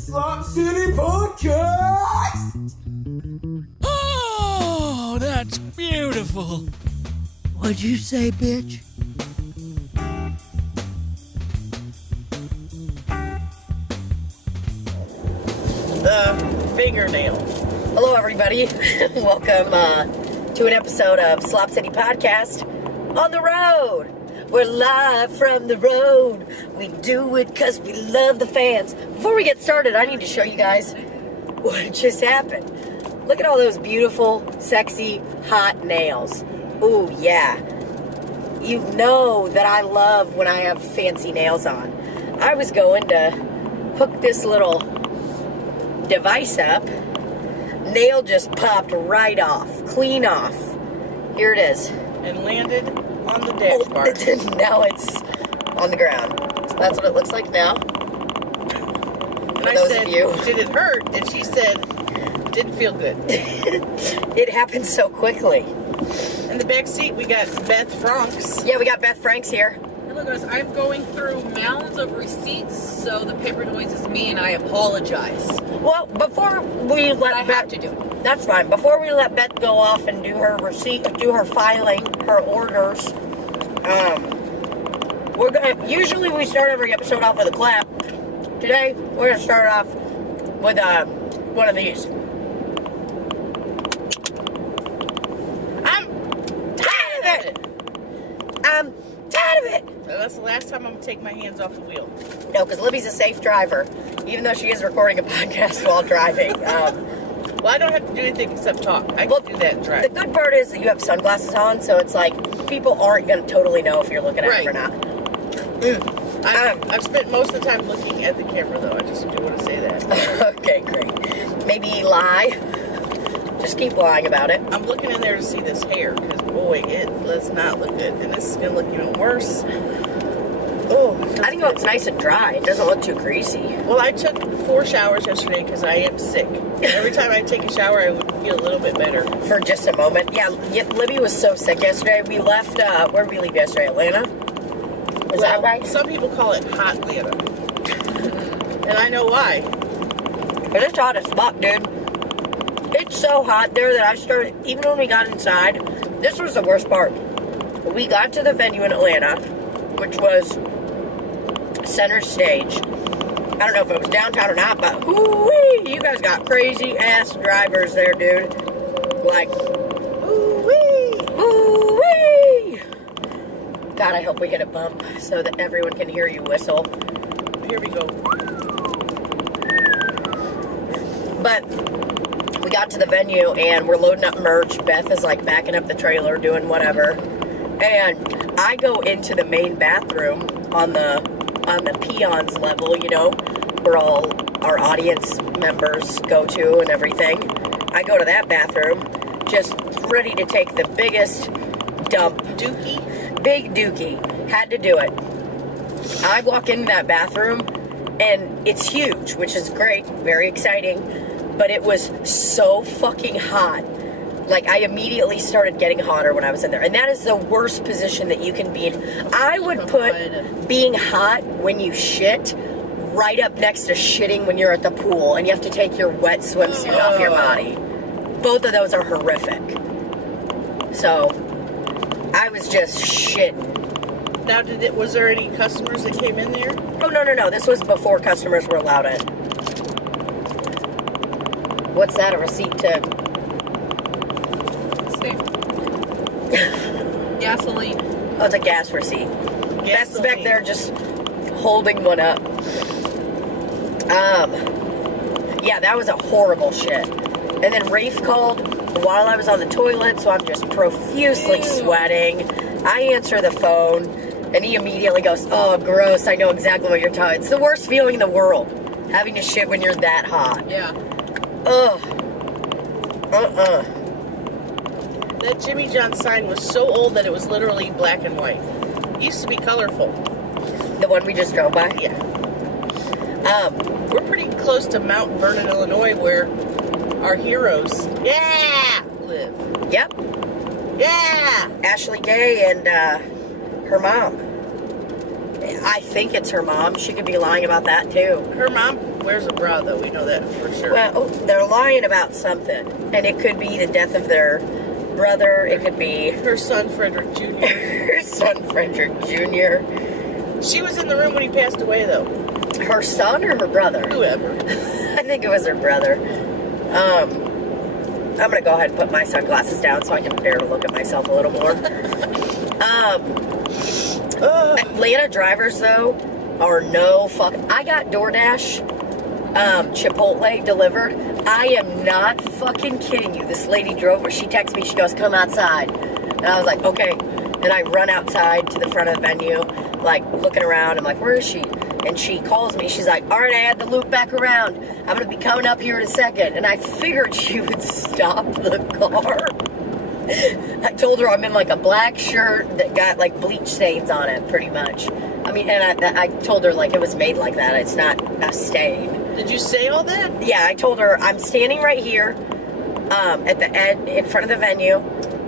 Slop City Podcast! Oh, that's beautiful. What'd you say, bitch? The fingernail. Hello, everybody. Welcome to an episode of Slop City Podcast on the road. We're live from the road. We do it because we love the fans. Before we get started, I need to show you guys what just happened. Look at all those beautiful, sexy, hot nails. Ooh, yeah. You know that I love when I have fancy nails on. I was going to hook this little device up. Nail just popped right off. Clean off. Here it is. And landed on the dash bar. Now it's on the ground. So that's what it looks like now. And I said, did it hurt? And she said, didn't feel good. It happened so quickly. In the back seat, we got Beth Franks. Yeah, we got Beth Franks here. Hello guys, I'm going through mounds of receipts, so the paper noise is me, and I apologize. Well, before we let I Beth, have to do it. That's fine. Before we let Beth go off and do her do her filing, her orders, we're gonna. Usually we start every episode off with a clap. Today we're gonna start off with one of these. I'm tired of it. I'm tired of it. That's the last time I'm going to take my hands off the wheel. No, because Libbie's a safe driver, even though she is recording a podcast while driving. Well, I don't have to do anything except talk. I can do that and drive. The good part is that you have sunglasses on, so it's like people aren't going to totally know if you're looking at them or not. I've spent most of the time looking at the camera, though. I just do want to say that. Okay, great. Maybe lie. Just keep lying about it. I'm looking in there to see this hair, because, boy, it does not look good. And this is going to look even worse. Oh, I think it looks nice and dry. It doesn't look too greasy. Well, I took 4 showers yesterday because I am sick. Every time I take a shower, I would feel a little bit better. For just a moment. Yeah, Libbie was so sick yesterday. We left, where did we leave yesterday? Atlanta? Is that right? Some people call it hot Atlanta. And I know why. But it's hot as fuck, dude. It's so hot there that I started, even when we got inside, this was the worst part. We got to the venue in Atlanta, which was center stage. I don't know if it was downtown or not, but whoo-wee, you guys got crazy ass drivers there, dude. Like, whoo-wee, whoo-wee. God, I hope we hit a bump so that everyone can hear you whistle. Here we go. But we got to the venue and we're loading up merch. Beth is like backing up the trailer, doing whatever. And I go into the main bathroom on the peons level, you know, where all our audience members go to and everything. I go to that bathroom, just ready to take the biggest dump. Dookie? Big dookie. Had to do it. I walk into that bathroom and it's huge, which is great, very exciting, but it was so fucking hot. Like, I immediately started getting hotter when I was in there. And that is the worst position that you can be in. I would put being hot when you shit right up next to shitting when you're at the pool and you have to take your wet swimsuit off your body. Both of those are horrific. So, I was just shitting. Now, was there any customers that came in there? Oh, no. This was before customers were allowed in. What's that, a receipt to... Gasoline. Oh, it's a gas receipt. That's back there just holding one up. Yeah, that was a horrible shit. And then Rafe called while I was on the toilet, so I'm just profusely sweating. I answer the phone, and he immediately goes, oh, gross, I know exactly what you're talking. It's the worst feeling in the world, having to shit when you're that hot. Yeah. Ugh. That Jimmy John sign was so old that it was literally black and white. It used to be colorful. The one we just drove by? Yeah. We're pretty close to Mount Vernon, Illinois, where our heroes, live. Yep. Yeah! Ashley Gay and her mom. I think it's her mom. She could be lying about that too. Her mom wears a bra, though. We know that for sure. Well, they're lying about something. And it could be the death of their brother. It could be her son, Frederick Jr. her son, Frederick Jr. She was in the room when he passed away, though. Her son or her brother? Whoever. I think it was her brother. I'm going to go ahead and put my sunglasses down so I can bear to look at myself a little more. Atlanta drivers, though, are no fuck. I got Doordash Chipotle delivered. I am not fucking kidding you. This lady drove her. She texted me. She goes, come outside. And I was like, okay. And I run outside to the front of the venue, like looking around. I'm like, where is she? And she calls me. She's like, all right, I had to loop back around. I'm going to be coming up here in a second. And I figured she would stop the car. I told her I'm in like a black shirt that got like bleach stains on it, pretty much. I mean, and I told her like it was made like that. It's not a stain. Did you say all that? Yeah, I told her I'm standing right here at the end in front of the venue.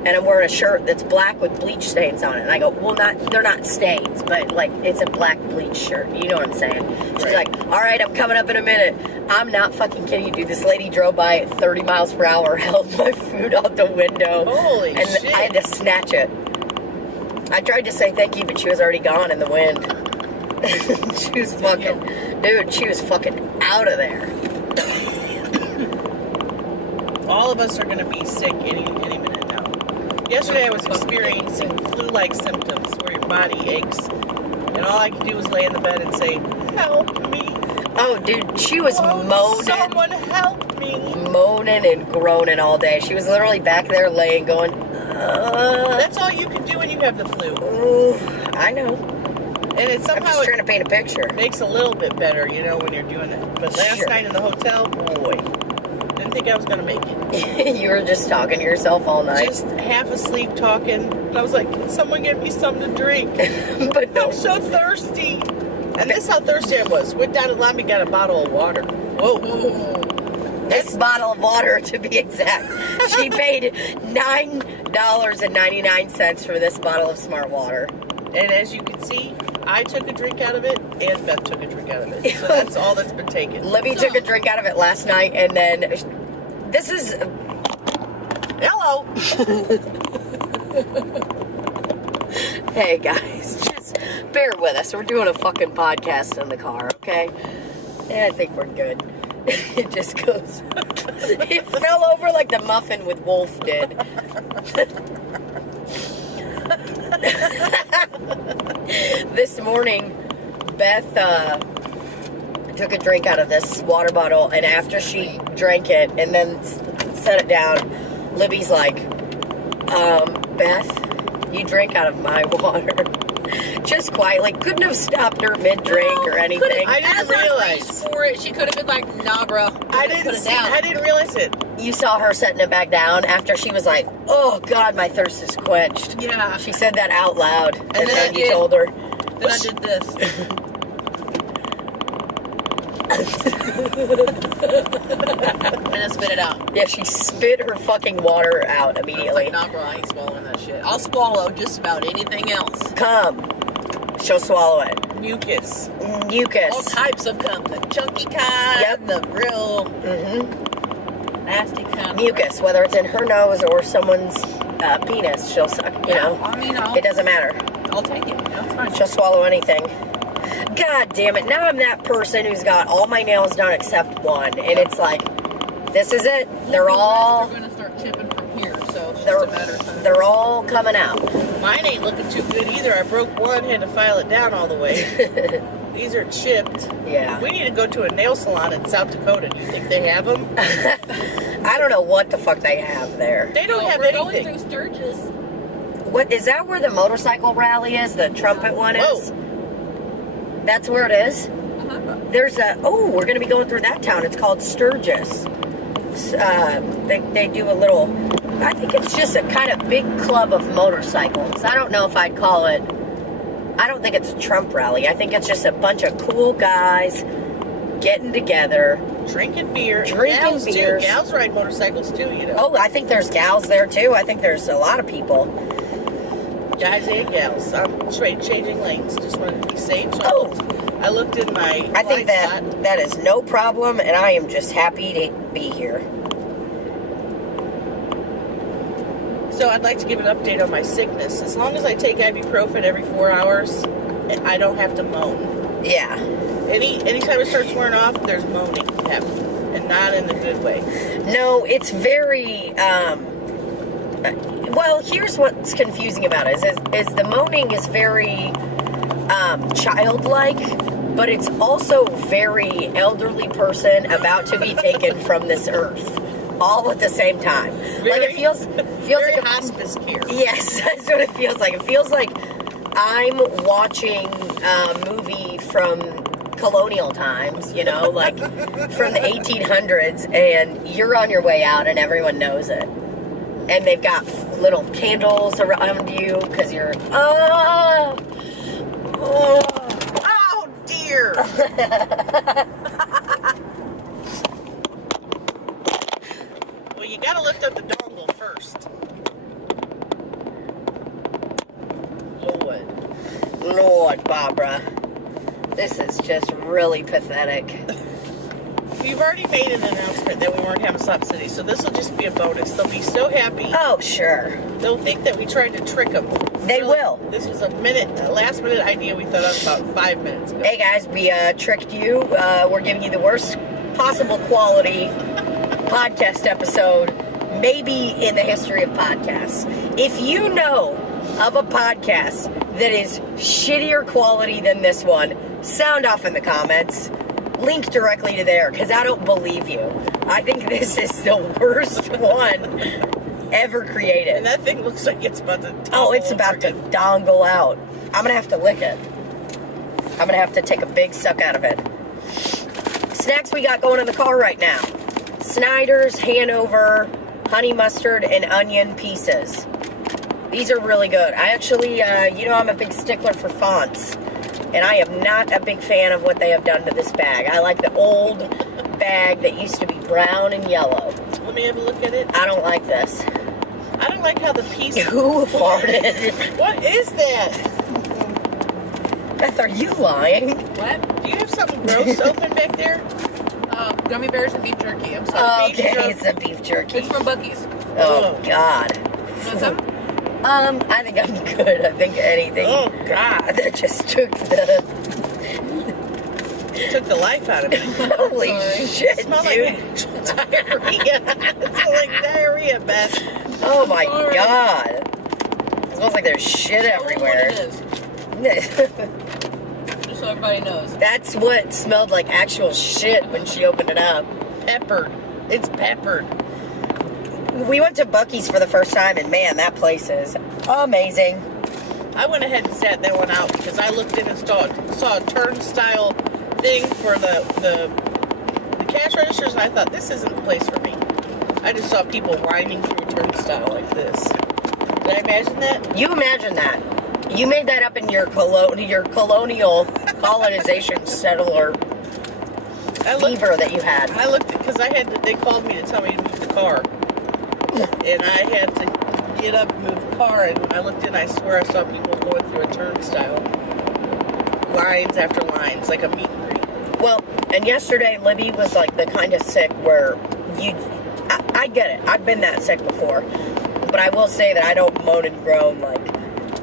And I'm wearing a shirt that's black with bleach stains on it. And I go, well, they're not stains, but like it's a black bleach shirt. You know what I'm saying? She's Right. like, all right, I'm coming up in a minute. I'm not fucking kidding you, dude. This lady drove by at 30 miles per hour, held my food out the window. Holy and shit. I had to snatch it. I tried to say thank you, but she was already gone in the wind. She was fucking, dude, she was fucking out of there. All of us are going to be sick any minute now. Yesterday I was experiencing flu-like symptoms where your body aches. And all I could do was lay in the bed and say, help me. Oh, dude, she was moaning. Someone help me. Moaning and groaning all day. She was literally back there laying going, That's all you can do when you have the flu. ooh, I know. And it I'm somehow just trying to paint a picture. makes a little bit better, you know, when you're doing it. But last Sure. night in the hotel, boy, didn't think I was going to make it. You were just talking to yourself all night. Just half asleep talking. And I was like, can someone get me something to drink? But no. I'm so thirsty. And this is how thirsty I was. Went down to the lobby, got a bottle of water. Whoa. This bottle of water, to be exact. She paid $9.99 for this bottle of smart water. And as you can see, I took a drink out of it, and Beth took a drink out of it. So that's all that's been taken. Libby took a drink out of it last night, and then this is... Hello. Hey, guys, just bear with us. We're doing a fucking podcast in the car, okay? Yeah, I think we're good. It just goes... It fell over like the muffin with Wolf did. This morning, Beth took a drink out of this water bottle, and after she drank it and then set it down, Libby's like, Beth, you drank out of my water. Just quietly, couldn't have stopped her mid-drink or anything. I didn't As I realize. reached for it, she could have been like, nah, bro. I Put didn't it see, down. I didn't realize it. You saw her setting it back down after she was like, oh, God, my thirst is quenched. Yeah. She said that out loud, and then then I you did. told her. Then I did this. And I spit it out. Yeah, she spit her fucking water out I was immediately. like, nah, bro, I ain't swallowing that shit. I'll swallow just about anything else. Cum. She'll swallow it. Mucus. Mucus. All types of cum. The chunky kind. Yep. The real Mm-hmm. nasty kind. Mucus, whether it's in her nose or someone's penis, she'll suck, you know. I mean, It doesn't matter. I'll take it. That's fine. She'll swallow anything. God damn it. Now I'm that person who's got all my nails done except one. And it's like, this is it. They're all, They're going to start chipping from here, so it's they're, just a matter of time. they're all coming out. Mine ain't looking too good either. I broke one, had to file it down all the way. These are chipped. Yeah. We need to go to a nail salon in South Dakota. Do you think they have them? I don't know what the fuck they have there. They don't have we're going anything. through Sturgis. What, is that where the motorcycle rally is? The trumpet one is? Whoa. That's where it is? Uh-huh. There's a, oh, we're going to be going through that town. It's called Sturgis. They do a little, I think it's just a kind of big club of motorcycles. I don't know if I'd call it, I don't think it's a Trump rally. I think it's just a bunch of cool guys getting together. Drinking beer. Drinking Gals beers. too. Gals ride motorcycles too, you know. Oh, I think there's gals there too. I think there's a lot of people guys and gals. I'm straight changing lanes. Just wanted to be safe. So I looked in my. I think blind spot. that is no problem, and I am just happy to be here. So I'd like to give an update on my sickness. As long as I take ibuprofen every 4 hours, I don't have to moan. Yeah. Anytime it starts wearing off, there's moaning happening, and not in the good way. No, it's very. Well, here's what's confusing about it: is the moaning is very childlike, but it's also very elderly person about to be taken from this earth. All at the same time. Like it feels very like hospice care. Yes, that's what it feels like. It feels like I'm watching a movie from colonial times, you know, like from the 1800s, and you're on your way out and everyone knows it. And they've got little candles around you because you're, oh dear. Well, you gotta lift up the dongle first. Lord, Barbara. This is just really pathetic. We've already made an announcement that we weren't having Slop City, so this will just be a bonus. They'll be so happy. Oh, sure. They'll think that we tried to trick them. They will. This was a last minute idea we thought of about 5 minutes ago. Hey guys, we tricked you. We're giving you the worst possible quality podcast episode maybe in the history of podcasts. If you know of a podcast that is shittier quality than this one, sound off in the comments. Link directly to there, because I don't believe you. I think this is the worst one ever created. And that thing looks like it's about to it's about to dongle out. I'm gonna have to lick it. I'm gonna have to take a big suck out of it. Snacks we got going in the car right now: Snyder's, Hanover, honey mustard, and onion pieces. These are really good. I actually, I'm a big stickler for fonts, and I am not a big fan of what they have done to this bag. I like the old bag that used to be brown and yellow. Let me have a look at it. I don't like this. I don't like how the piece... Who farted? What is that? Beth, are you lying? What? Do you have something gross open back there? Gummy bears and beef jerky. I'm sorry. Okay, it's a beef jerky. It's from Buc-ee's. Oh, God. Want some? I think I'm good. I think anything. Oh, God. That just took the life out of me. Holy shit, It smells dude. like diarrhea. It smells like diarrhea, Beth. Oh, my Sorry. God. It smells like there's shit everywhere. What it is, just so everybody knows. That's what smelled like actual shit when she opened it up. Peppered. It's peppered. We went to Buc-ee's for the first time, and man, that place is amazing. I went ahead and sat that one out because I looked in and saw a turnstile thing for the cash registers, and I thought, this isn't the place for me. I just saw people winding through a turnstile like this. Did I imagine that? You imagine that. You made that up in your colonial colonization settler fever that you had. I looked because they called me to tell me to move the car. And I had to get up and move the car, and when I looked in, I swear I saw people going through a turnstile. Lines after lines, like a meet and greet. Well, and yesterday, Libbie was like the kind of sick where I get it. I've been that sick before. But I will say that I don't moan and groan like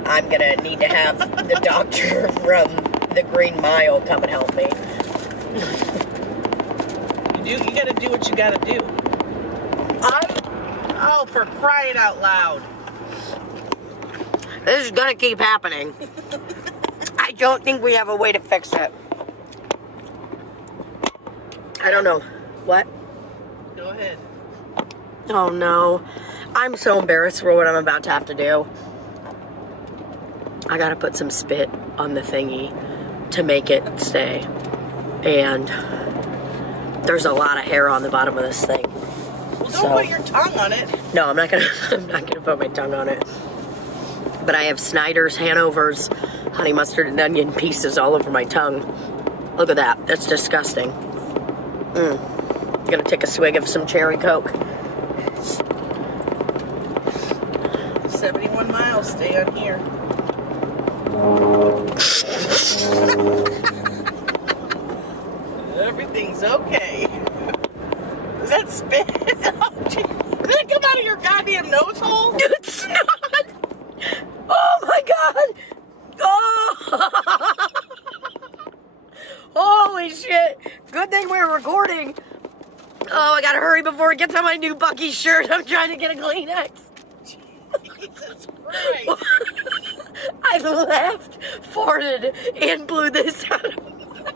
I'm going to need to have the doctor from the Green Mile come and help me. You got to do what you got to do. Oh, for crying out loud. This is going to keep happening. I don't think we have a way to fix it. I don't know. What? Go ahead. Oh, no. I'm so embarrassed for what I'm about to have to do. I got to put some spit on the thingy to make it stay. And there's a lot of hair on the bottom of this thing. Well, don't put your tongue on it. No, I'm not gonna put my tongue on it. But I have Snyder's, Hanover's, honey mustard, and onion pieces all over my tongue. Look at that. That's disgusting. I'm gonna take a swig of some cherry Coke. 71 miles. Stay on here. Everything's okay. Is that spit? Oh, gee. Did it come out of your goddamn nose hole? It's not. Oh my god. Oh. Holy shit. Good thing we're recording. Oh, I gotta hurry before it gets on my new Buc-ee shirt. I'm trying to get a Kleenex. Jesus Christ. I laughed, farted, and blew this out of my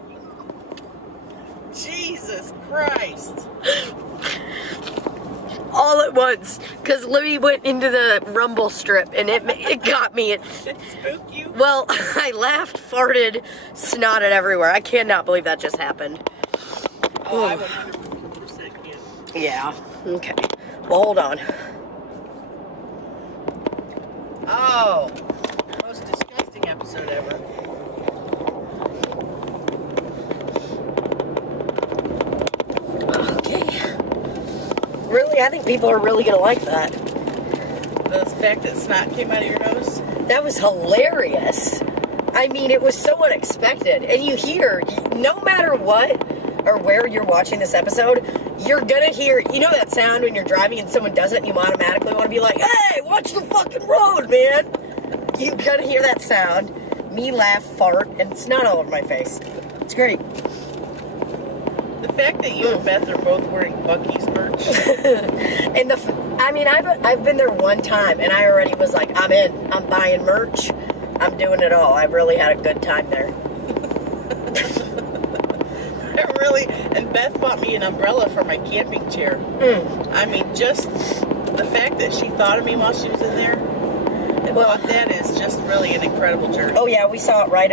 Jesus Christ. all at once, because Libbie went into the rumble strip, and it got me. Did it spook you? Well, I laughed, farted, snotted everywhere. I cannot believe that just happened. Oh, I 100% can. Yeah. Okay. Well, hold on. Oh, most disgusting episode ever. Okay. Really, I think people are really gonna like that. The fact that snot came out of your nose? That was hilarious. I mean, it was so unexpected. And you hear, no matter what or where you're watching this episode, you're gonna hear, you know that sound when you're driving and someone does it and you automatically want to be like, hey, watch the fucking road, man. You're gonna hear that sound, me laugh, fart, and snot all over my face. It's great. The fact that you and Beth are both wearing Buc-ee's merch. And I mean, I've been there one time and I already was like, I'm in. I'm buying merch. I'm doing it all. I really had a good time there. And Beth bought me an umbrella for my camping chair. I mean, just the fact that she thought of me while she was in there and bought that is just really an incredible journey. Oh yeah, we saw it right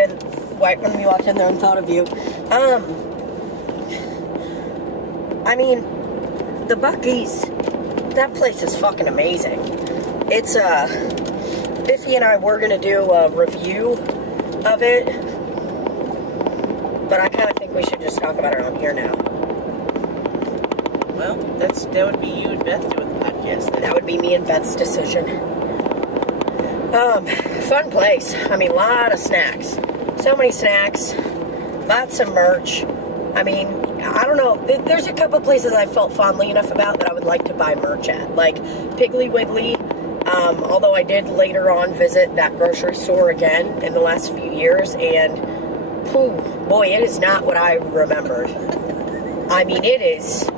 when we walked in there and thought of you. I mean, the Buc-ee's, that place is fucking amazing. It's, Biffy and I were gonna do a review of it, but I kind of think we should just talk about it on here now. Well, that would be you and Beth doing the podcast then. That would be me and Beth's decision. Fun place. I mean, a lot of snacks. So many snacks. Lots of merch. I mean, I don't know. There's a couple places I felt fondly enough about that I would like to buy merch at. Like Piggly Wiggly. Although I did later on visit that grocery store again in the last few years. And, boy, it is not what I remembered. I mean, it is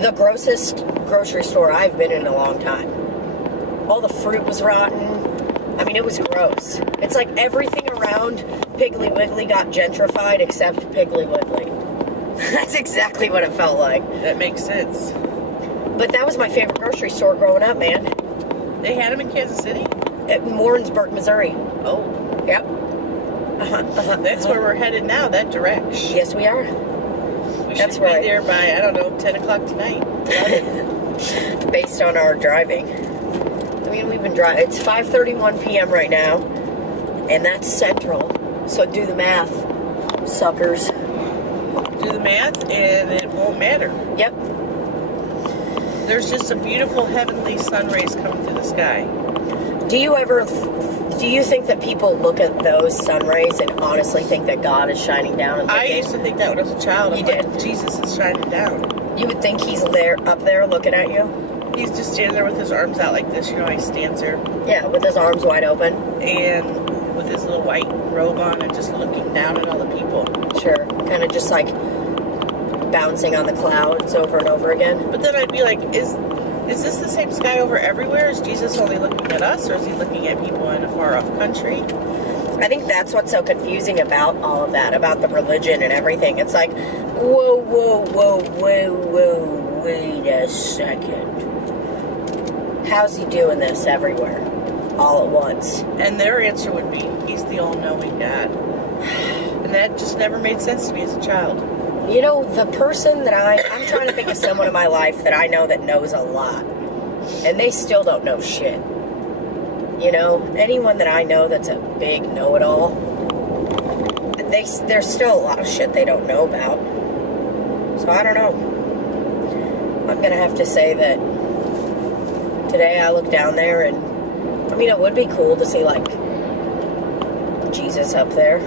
the grossest grocery store I've been in a long time. All the fruit was rotten. I mean, it was gross. It's like everything around Piggly Wiggly got gentrified except Piggly Wiggly. That's exactly what it felt like. That makes sense. But that was my favorite grocery store growing up, man. They had them in Kansas City? At Warrensburg, Missouri. Oh. Yep. That's where we're headed now, that direction. Yes, we are. We That's should be right. there by, I don't know, 10 o'clock tonight. Based on our driving. I mean, we've been driving. It's 5:31 p.m. right now, and that's Central. So do the math, suckers. Do the math, and it won't matter. Yep. There's just some beautiful heavenly sun rays coming through the sky. Do you think that people look at those sun rays and honestly think that God is shining down and I looking? used to think that when I was a child. You I'm like, did? Jesus is shining down. You would think he's up there looking at you? He's just standing there with his arms out like this. You know how he stands there? Yeah, with his arms wide open. And with his little white robe on and just looking down at all the people. Sure. Kind of just like bouncing on the clouds over and over again. But then I'd be like, is this the same sky over everywhere? Is Jesus only looking at us, or is he looking at people in a far-off country? I think that's what's so confusing about all of that, about the religion and everything. It's like, whoa, wait a second. How's he doing this everywhere, all at once? And their answer would be, he's the all-knowing God. And that just never made sense to me as a child. You know, the person that I'm trying to think of someone in my life that I know that knows a lot, and they still don't know shit. You know, anyone that I know that's a big know-it-all, there's still a lot of shit they don't know about. So I don't know. I'm gonna have to say that today I looked down there and, I mean, it would be cool to see, like, Jesus up there.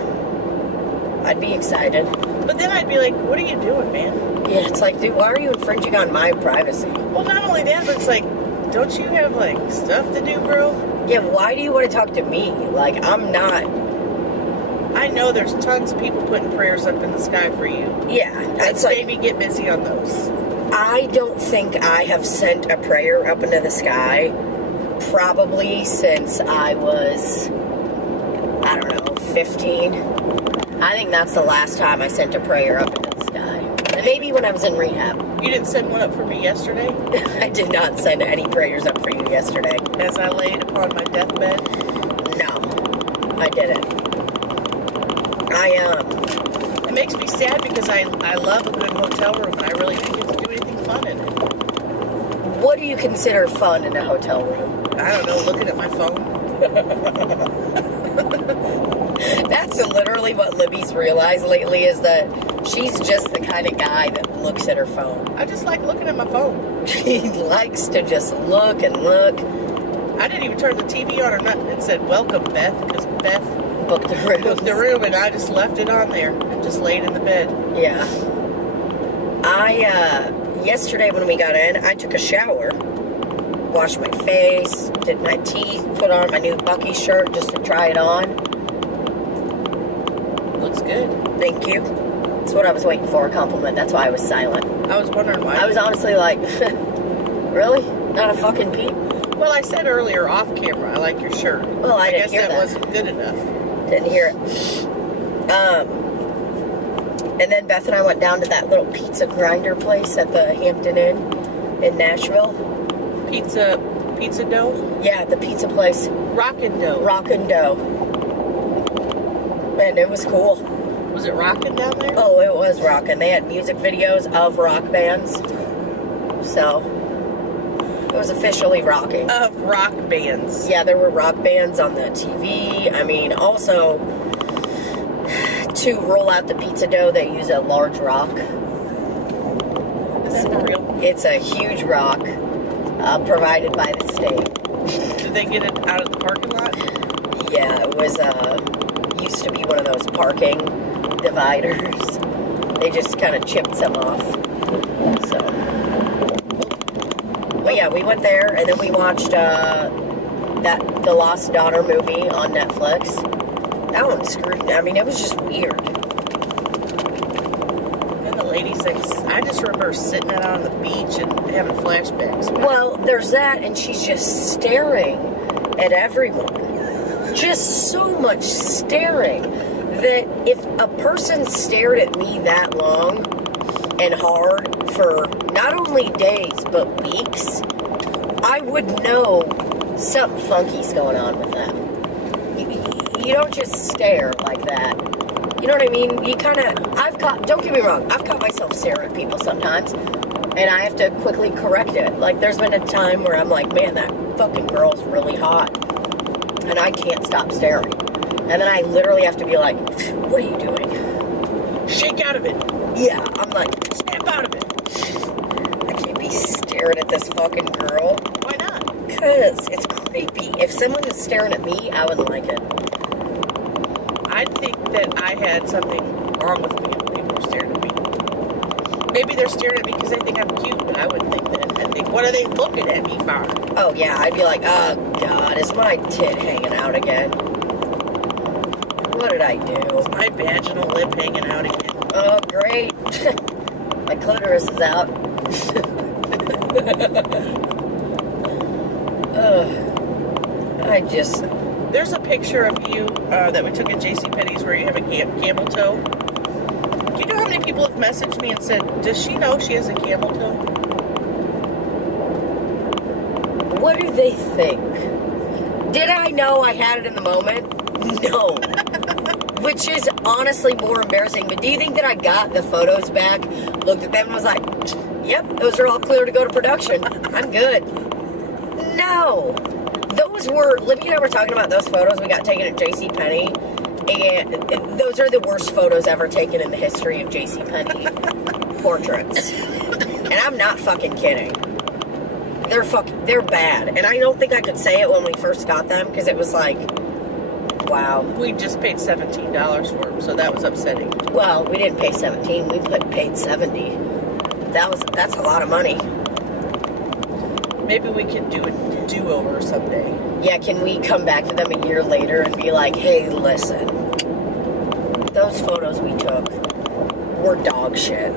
I'd be excited. But then I'd be like, what are you doing, man? Yeah, it's like, dude, why are you infringing on my privacy? Well, not only that, but it's like, don't you have, like, stuff to do, bro? Yeah, why do you want to talk to me? Like, I'm not... I know there's tons of people putting prayers up in the sky for you. Yeah, Let's it's like... maybe get busy on those. I don't think I have sent a prayer up into the sky probably since I was, I don't know, 15. I think that's the last time I sent a prayer up into the sky. And maybe when I was in rehab. You didn't send one up for me yesterday? I did not send any prayers up for you yesterday. As I laid upon my deathbed? No, I didn't. It makes me sad because I love a good hotel room, but I really didn't get to do anything fun in it. What do you consider fun in a hotel room? I don't know, looking at my phone. That's literally what Libby's realized lately, is that she's just the kind of guy that looks at her phone. I just like looking at my phone. She likes to just look and look. I didn't even turn the TV on or nothing and said, welcome, Beth, because Beth Booked the room. And I just left it on there and just laid in the bed. Yeah. Yesterday when we got in, I took a shower, washed my face, did my teeth, put on my new Buc-ee shirt just to try it on. Looks good. Thank you. That's what I was waiting for, a compliment. That's why I was silent. I was wondering why. I was honestly like, really? Not a fucking peep? Well, I said earlier off camera, I like your shirt. Well, I didn't guess hear that that. wasn't good enough. Didn't hear it. And then Beth and I went down to that little pizza grinder place at the Hampton Inn in Nashville. Pizza dough? Yeah, the pizza place. Rockin' dough. Rockin' Dough. And it was cool. Was it rockin' down there? Oh, it was rockin'. They had music videos of rock bands. So, it was officially rocking. Of rock bands. Yeah, there were rock bands on the TV. I mean, also, to roll out the pizza dough, they use a large rock. Is that for real? It's a huge rock provided by the state. Did they get it out of the parking lot? Yeah, it was, used to be one of those parking dividers. They just kind of chipped some off. So, but yeah, we went there, and then we watched, the Lost Daughter movie on Netflix. That one screwed, I mean, it was just weird. And the lady's like, I just remember sitting out on the beach and having flashbacks. Well, there's that, and she's just staring at everyone. Just so much staring that if a person stared at me that long and hard for not only days but weeks, I would know something funky's going on with them. You don't just stare like that. You know what I mean? You kind of, don't get me wrong, I've caught myself staring at people sometimes, and I have to quickly correct it. Like, there's been a time where I'm like, man, that fucking girl's really hot, and I can't stop staring. And then I literally have to be like, what are you doing? Shake out of it. Yeah, I'm like, Snap out of it. I can't be staring at this fucking girl. Why not? Because it's creepy. If someone was staring at me, I wouldn't like it. I'd think that I had something wrong with me if people were staring at me. Maybe they're staring at me because they think I'm cute, but I wouldn't think that. I think, what are they looking at me for? Oh, yeah, I'd be like, oh, God, is my tit hanging out again? What did I do? Is my vaginal lip hanging out again? Oh, great. My clitoris is out. There's a picture of you that we took at JCPenney's where you have a camel toe. Do you know how many people have messaged me and said, does she know she has a camel toe? What do they think? Did I know I had it in the moment? No. Which is honestly more embarrassing. But do you think that I got the photos back, looked at them and was like, yep, those are all clear to go to production. I'm good. No. Those were, Libbie and I were talking about those photos we got taken at JCPenney, and those are the worst photos ever taken in the history of JCPenney portraits. And I'm not fucking kidding. They're bad. And I don't think I could say it when we first got them, because it was like, Wow. We just paid $17 for them, so that was upsetting. Well, we didn't pay 17. We paid 70. That's a lot of money. Maybe we could do a do-over someday. Yeah, can we come back to them a year later and be like, hey, listen, those photos we took were dog shit.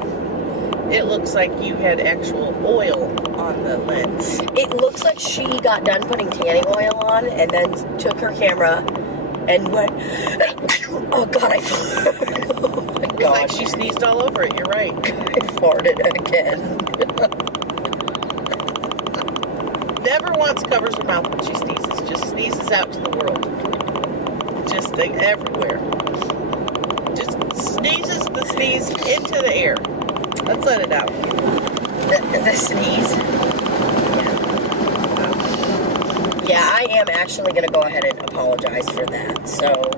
It looks like you had actual oil on the lens. It looks like she got done putting tanning oil on and then took her camera and went, oh God, oh my God. Like she sneezed all over it, you're right. I farted again. Never once covers her mouth when she sneezes. Just sneezes out to the world. Just like, everywhere. Just sneezes the sneeze into the air. Let's let it out. The sneeze. Yeah, I am actually going to go ahead and apologize for that. So,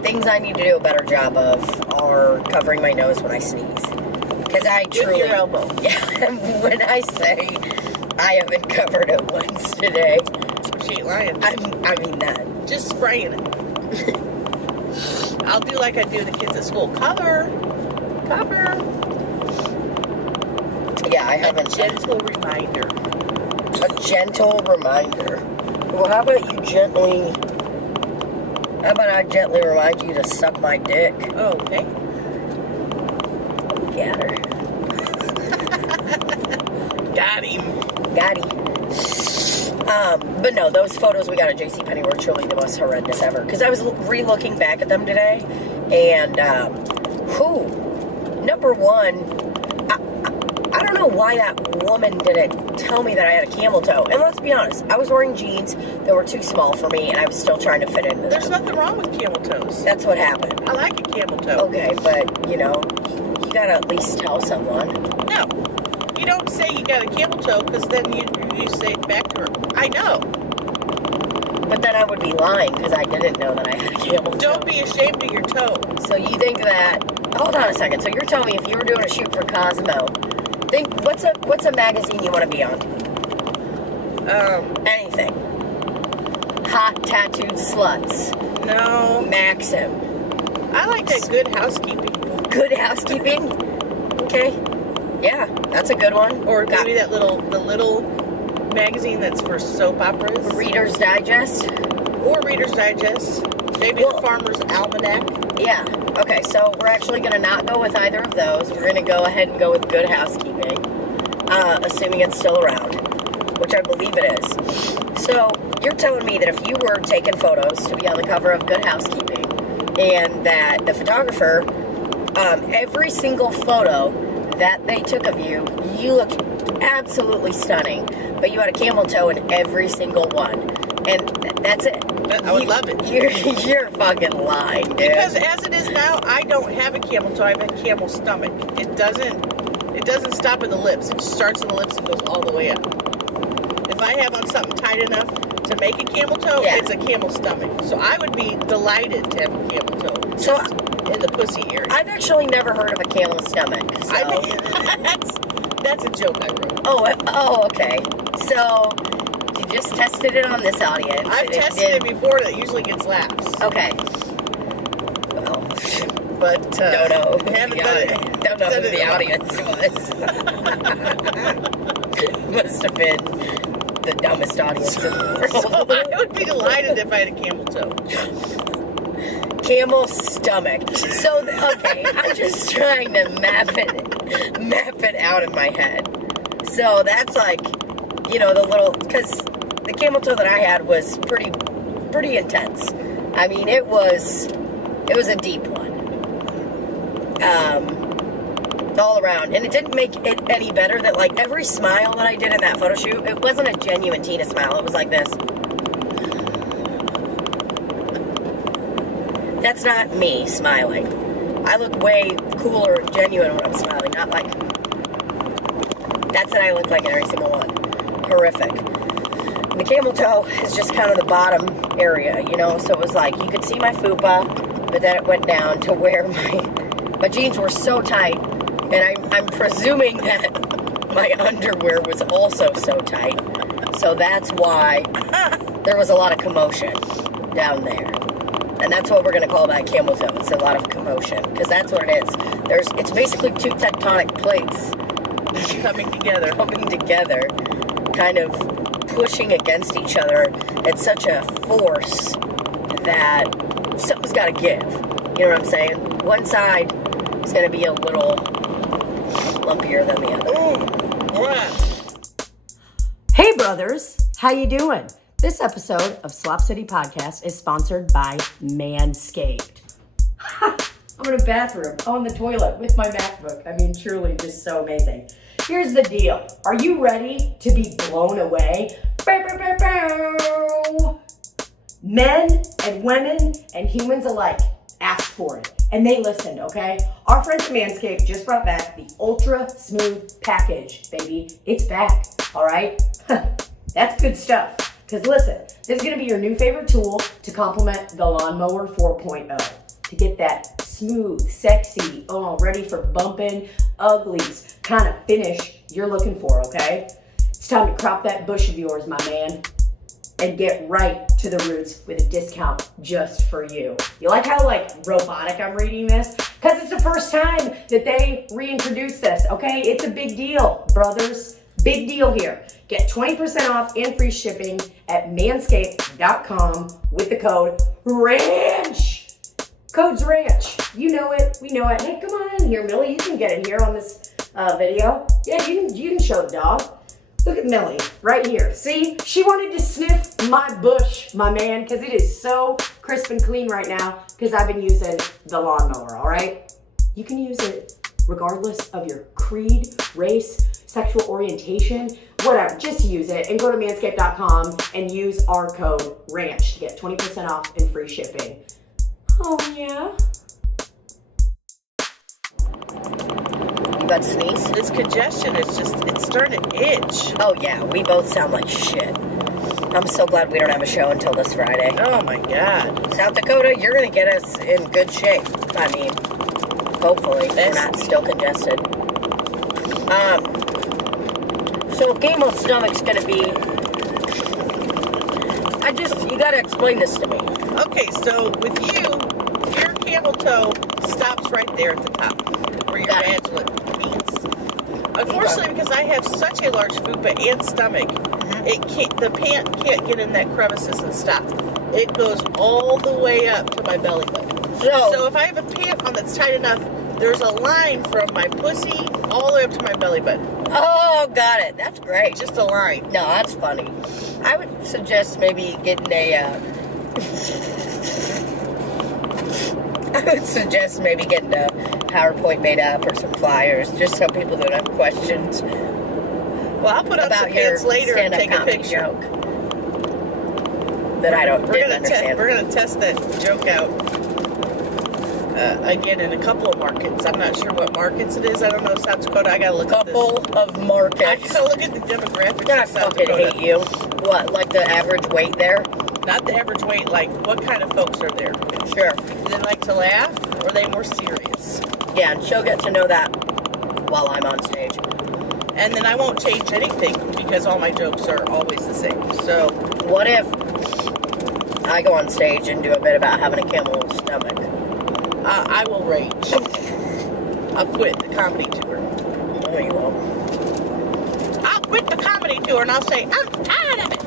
things I need to do a better job of are covering my nose when I sneeze. Because I truly... With your elbow. Yeah, when I say I haven't covered it once today, She ain't lying. I mean that. Just spraying it. I'll do like I do the kids at school. Cover. Yeah, I haven't... A gentle reminder. A gentle reminder. Well, how about you gently... How about I gently remind you to suck my dick? Oh, okay. Got her. Got him. But no, those photos we got at JCPenney were truly the most horrendous ever. Because I was re-looking back at them today, and, number one, I don't know why that woman didn't tell me that I had a camel toe. And let's be honest, I was wearing jeans that were too small for me, and I was still trying to fit into them. There's nothing wrong with camel toes. That's what happened. I like a camel toe. Okay, but, you know, you gotta at least tell someone. No. You don't say you got a camel toe, because then you say back to her, I know. But then I would be lying, because I didn't know that I had a camel toe. Don't be ashamed of your toe. So you think that... Hold on a second. So you're telling me if you were doing a shoot for Cosmo, think what's a magazine you want to be on? Anything. Hot Tattooed Sluts. No. Maxim. I like that Good Housekeeping. Good Housekeeping? Okay. Yeah, that's a good one. Or maybe the little magazine that's for soap operas. Reader's Digest. Or Reader's Digest. Maybe the Farmer's Almanac. Yeah. Okay, so we're actually going to not go with either of those. We're going to go ahead and go with Good Housekeeping, assuming it's still around, which I believe it is. So you're telling me that if you were taking photos to be on the cover of Good Housekeeping, and that the photographer, every single photo that they took of you, you looked absolutely stunning, but you had a camel toe in every single one, and that's it. I would love it. You're fucking lying, dude. Because as it is now, I don't have a camel toe. I have a camel stomach. It doesn't stop at the lips. It just starts at the lips and goes all the way up. If I have on something tight enough to make a camel toe, it's a camel stomach. So I would be delighted to have a camel toe. So in the pussy area. I've actually never heard of a camel stomach. So. I mean, that's a joke I wrote. Oh, okay. So you just tested it on this audience. I've tested it before, and it usually gets laughs. Okay. Well, but don't know. Haven't done it. Don't know who the audience was. Must have been the dumbest audience in the world. So I would be delighted if I had a camel toe. Camel stomach. So okay, I'm just trying to map it out in my head. So that's like, you know, the little, because the camel toe that I had was pretty intense. I mean, it was a deep one. All around, and it didn't make it any better that like every smile that I did in that photo shoot, it wasn't a genuine Tina smile. It was like this. That's not me smiling. I look way cooler and genuine when I'm smiling, not like... That's what I look like in every single one. Horrific. And the camel toe is just kind of the bottom area, you know? So it was like, you could see my fupa, but then it went down to where my jeans were so tight, and I'm presuming that my underwear was also so tight. So that's why there was a lot of commotion down there. And that's what we're going to call that camel toe. It's a lot of commotion, because that's what it is. It's basically two tectonic plates Coming together. kind of pushing against each other at such a force that something's got to give. You know what I'm saying? One side is going to be a little lumpier than the other. Hey brothers, how you doing? This episode of Slop City Podcast is sponsored by Manscaped. I'm in a bathroom on the toilet with my MacBook. I mean, truly just so amazing. Here's the deal. Are you ready to be blown away? Bow, bow, bow, bow. Men and women and humans alike asked for it, and they listened, okay? Our friends at Manscaped just brought back the Ultra Smooth Package, baby. It's back, all right? That's good stuff. Because listen, this is going to be your new favorite tool to complement the Lawnmower 4.0. To get that smooth, sexy, ready for bumping, uglies kind of finish you're looking for, okay? It's time to crop that bush of yours, my man, and get right to the roots with a discount just for you. You like how, robotic I'm reading this? Because it's the first time that they reintroduced this, okay? It's a big deal, brothers. Big deal here. Get 20% off and free shipping at manscaped.com with the code RANCHHH. Code's RANCH. You know it. We know it. Hey, come on in here, Millie. You can get in here on this video. Yeah, you can show the dog. Look at Millie right here. See? She wanted to sniff my bush, my man, because it is so crisp and clean right now because I've been using the lawnmower, all right? You can use it regardless of your creed, race, sexual orientation, whatever. Just use it and go to manscaped.com and use our code RANCH to get 20% off and free shipping. Oh, yeah? You got to sneeze? This congestion is it's starting to itch. Oh, yeah. We both sound like shit. I'm so glad we don't have a show until this Friday. Oh, my God. South Dakota, you're going to get us in good shape. I mean, hopefully we're not still congested. So Camel stomach's gonna be, you gotta explain this to me. Okay, so with you, your camel toe stops right there at the top, where your vaginal meets. Unfortunately, because I have such a large fupa and stomach, the pant can't get in that crevices and stop. It goes all the way up to my belly button. So if I have a pant on that's tight enough, there's a line from my pussy all the way up to my belly button. Oh, got it. That's great. Just a line. No, that's funny. I would suggest maybe getting a PowerPoint made up or some flyers, just so people don't have questions. Well, I'll put up some pants later and take a picture. Joke that I didn't understand. We're gonna test that joke out. Again, in a couple of markets. I'm not sure what markets it is. I don't know South Dakota. I gotta look at this. Couple of markets. I gotta look at the demographics I of South fucking Dakota. hate you. What, like the average weight there? Not the average weight, like what kind of folks are there? Sure. Do they like to laugh, or are they more serious? Yeah, and she'll get to know that while I'm on stage. And then I won't change anything because all my jokes are always the same. So, what if I go on stage and do a bit about having a camel stomach? I will rage. I'll quit the comedy tour. No, you won't. I'll quit the comedy tour and I'll say, I'm tired of it.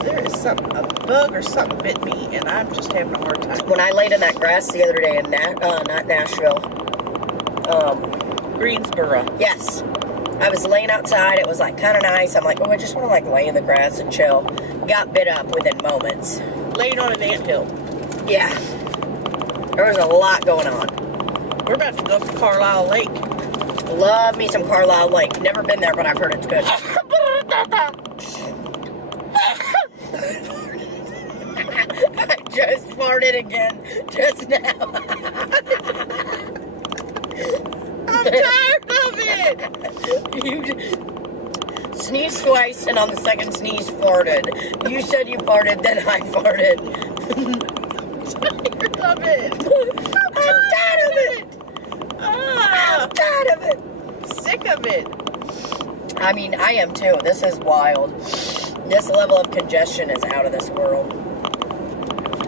There is a bug or something bit me, and I'm just having a hard time. When I laid in that grass the other day in not Nashville, Greensboro. Yes. I was laying outside. It was kind of nice. I'm like, I just want to lay in the grass and chill. Got bit up within moments. Laying on an anthill. Yeah. There was a lot going on. We're about to go up to Carlisle Lake. Love me some Carlisle Lake. Never been there, but I've heard it's good. I just farted again just now. I'm tired of it. You sneezed twice, and on the second sneeze, farted. You said you farted, then I farted. I'm tired of it. I'm tired of it. I'm tired of it. Sick of it. I mean, I am too. This is wild. This level of congestion is out of this world.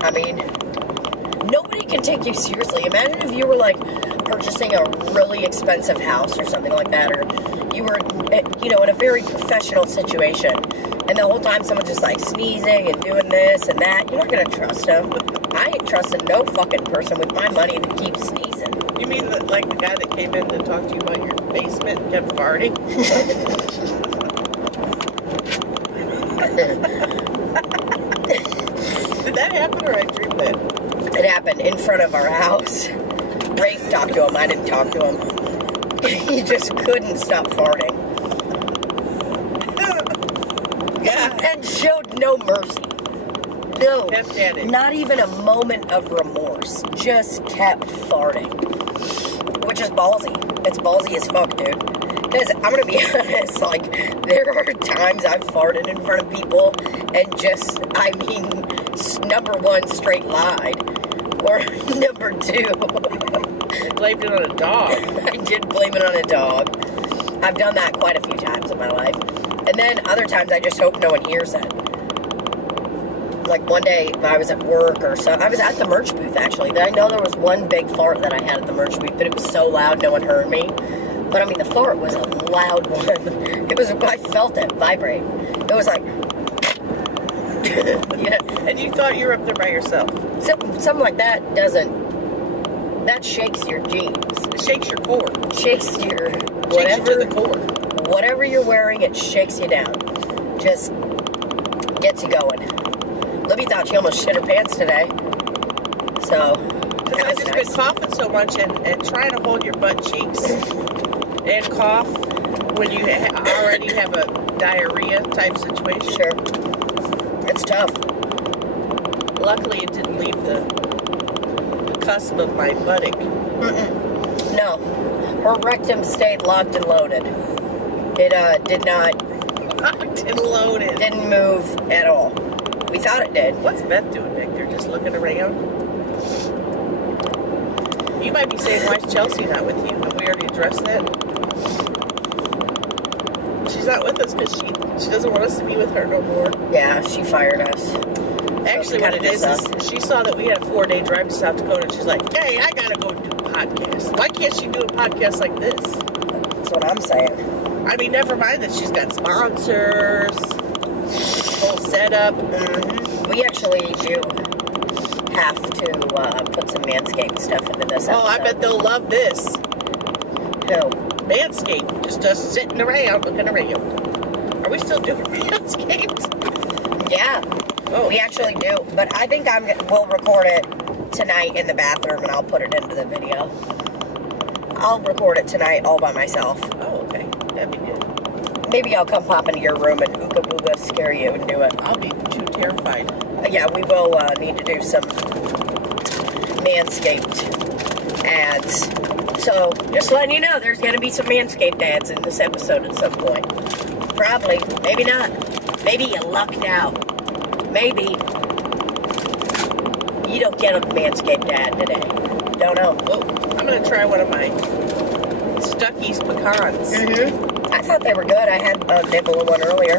I mean, nobody can take you seriously. Imagine if you were like purchasing a really expensive house or something like that, or you were, you know, in a very professional situation, and the whole time someone's just like sneezing and doing this and that. You're not gonna trust them. I ain't trusting no fucking person with my money that keeps sneezing. You mean like the guy that came in to talk to you about your basement and kept farting? Did that happen or I dreamed it? It happened in front of our house. Rafe talked to him. I didn't talk to him. He just couldn't stop farting. And showed no mercy. No. Kept at it. Not even a moment of remorse. Just kept farting. Which is ballsy. It's ballsy as fuck, dude. Because I'm going to be honest, like, there are times I've farted in front of people and just, I mean, number one, straight lied. Or number two, I blamed it on a dog. I did blame it on a dog. I've done that quite a few times in my life. And then other times I just hope no one hears it. Like one day I was at work or something. I was at the merch booth actually. I know there was one big fart that I had at the merch booth, but it was so loud no one heard me. But I mean the fart was a loud one. It was, I felt it vibrate. It was like Yeah, and you thought you were up there by yourself. something like that doesn't, that shakes your jeans. It shakes your core. Shakes your Shakes you to the core. Whatever you're wearing, it shakes you down. Just gets you going. Libby thought she almost shit her pants today. So, Because I've just been coughing so much and trying to hold your butt cheeks and cough when you already have a diarrhea type situation. Sure. It's tough. Luckily, it didn't leave the cusp of my buttock. No. Her rectum stayed locked and loaded. It did not, Locked and loaded. didn't move at all. We thought it did. What's Beth doing back there? Just looking around? You might be saying, why is Chelsea not with you? Have we already addressed that? She's not with us because she doesn't want us to be with her no more. Yeah, she fired us. Actually, what it is she saw that we had a 4-day drive to South Dakota, and she's like, hey, I gotta go do a podcast. Why can't she do a podcast like this? That's what I'm saying. I mean, never mind that she's got sponsors, whole setup. We actually do have to put some Manscaped stuff into this episode. Oh, I bet they'll love this. Who? Manscaped, just us sitting around, looking around. Are we still doing Manscaped? Yeah. Oh, We actually do, but I think we'll record it tonight in the bathroom and I'll put it into the video. I'll record it tonight all by myself. Oh, okay. That'd be good. Maybe I'll come pop into your room and ooga booga scare you and do it. I'll be too terrified. Yeah, we will need to do some Manscaped ads. So, just letting you know, there's going to be some Manscaped ads in this episode at some point. Probably. Maybe not. Maybe you lucked out. Maybe you don't get a Manscaped ad today. Don't know. Oh, I'm going to try one of my Stuckey's pecans. I thought they were good. I had a nibble of one earlier.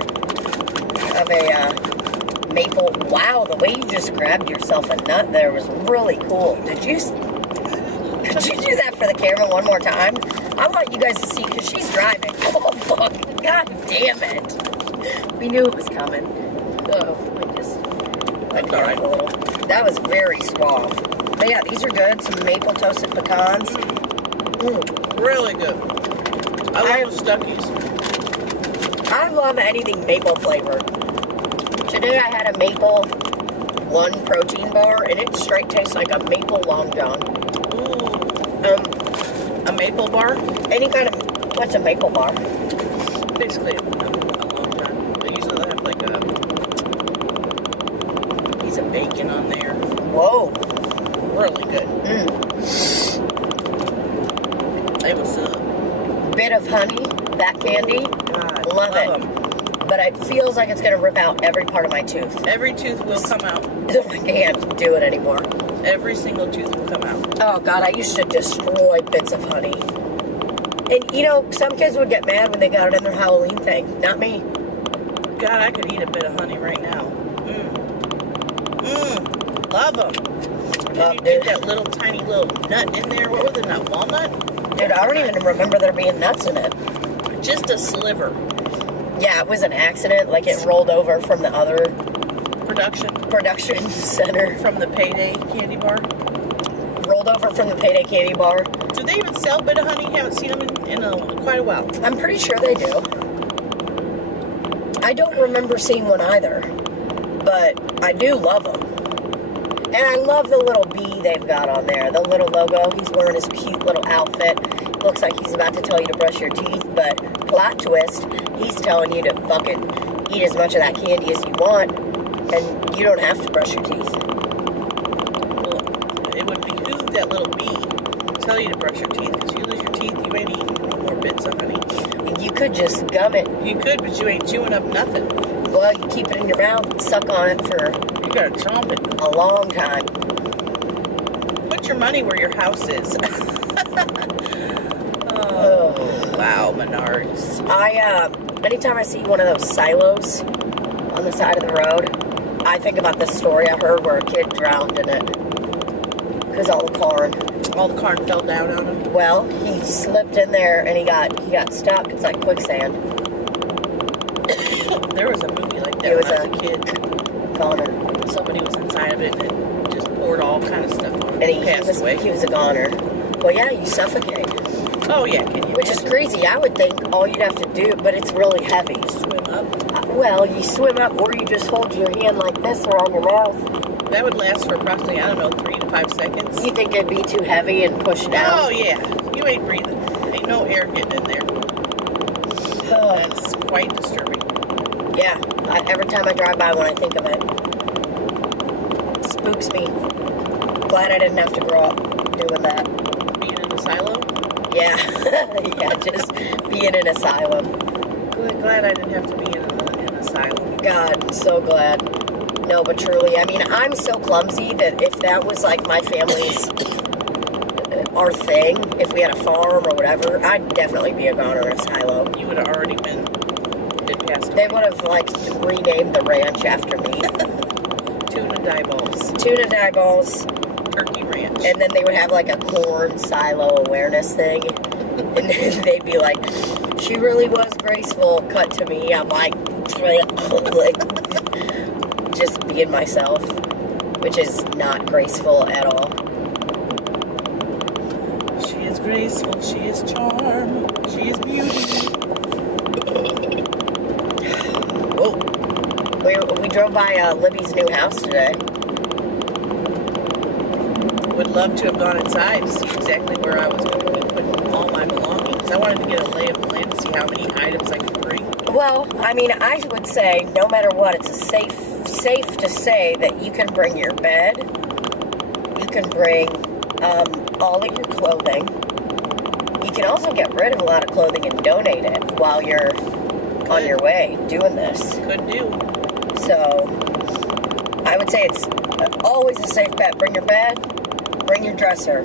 Of a maple. Wow, the way you just grabbed yourself a nut there was really cool. Could you do that for the camera one more time? I want you guys to see, because she's driving. Oh, fuck. God damn it. We knew it was coming. Oh, I That's all right. That was very suave. But yeah, these are good. Some maple toasted pecans. Really good. I love Stuckey's. I love anything maple flavored. Today I had a maple one protein bar, and it straight tastes like a maple long john. Ooh. A maple bar? Any kind of, what's a maple bar? Basically a long john. They usually have like a piece of bacon on there. Whoa. Really good. It was Bit of honey, that candy. God, Love it. 'em. But it feels like it's going to rip out every part of my tooth. Every tooth will come out. I can't do it anymore. Every single tooth will come out. Oh, God, I used to destroy bits of honey. And, you know, some kids would get mad when they got it in their Halloween thing. Not me. God, I could eat a bit of honey right now. Love them. Did you get that little tiny little nut in there? What was the nut? Walnut? Dude, I don't even remember there being nuts in it. Just a sliver. Yeah, it was an accident. Like, it rolled over from the other Production center. from the Payday candy bar. Rolled over from the Payday candy bar. Do they even sell bit of honey? Haven't seen them in quite a while. I'm pretty sure they do. I don't remember seeing one either. But I do love them. And I love the little bee they've got on there. The little logo. He's wearing his cute little outfit. Looks like he's about to tell you to brush your teeth. But plot twist, he's telling you to fucking eat as much of that candy as you want. And you don't have to brush your teeth. Well, it would behoove that little bee to tell you to brush your teeth, because you lose your teeth, you ain't eating no more bits of honey. You could just gum it. You could, but you ain't chewing up nothing. Well, you keep it in your mouth and suck on it for You gotta chomp it. a long time. Put your money where your house is. Oh. Wow, Menards. Anytime I see one of those silos on the side of the road, I think about this story I heard where a kid drowned in it. Because all the corn fell down on him. Well, he slipped in there and he got stuck. It's like quicksand. There was a movie like that It was when I was a kid. Goner. Somebody was inside of it and it just poured all kind of stuff on him. And he Passed away. was a goner. Well, yeah, you suffocate. Oh, yeah. Can you Which is crazy. I would think all you'd have to do, but it's really heavy. swim up? Well, you swim up or you just hold your hand like this around your mouth. That would last for approximately, 3 to 5 seconds. You think it'd be too heavy and push down? Oh, yeah. You ain't breathing. Ain't no air getting in there. That's quite disturbing. Yeah. Every time I drive by when I think of it, it spooks me. Glad I didn't have to grow up doing that. Being in the silo? Yeah. Yeah, just being in an asylum. Glad I didn't have to be in an asylum. God, I'm so glad. No, but truly, I mean, I'm so clumsy that if that was like my family's, our thing, if we had a farm or whatever, I'd definitely be a goner in a silo. You would have already been passed away. They would have, like, renamed the ranch after me. Tuna Dybals. Tuna Dybals. Turkey Ranch. And then they would have, like, a corn silo awareness thing. And then they'd be like, she really was graceful, cut to me. I'm like just being myself, which is not graceful at all. She is graceful, she is charm, she is beauty. Whoa. We drove by Libbie's new house today. Would love to have gone inside to see exactly where I was going to be putting all my belongings. I wanted to get a lay of the land to see how many items I could bring. Well, I mean, I would say no matter what, it's safe to say that you can bring your bed, you can bring all of your clothing. You can also get rid of a lot of clothing and donate it while you're on your way doing this. Could do. So, I would say it's always a safe bet. Bring your bed, bring your dresser.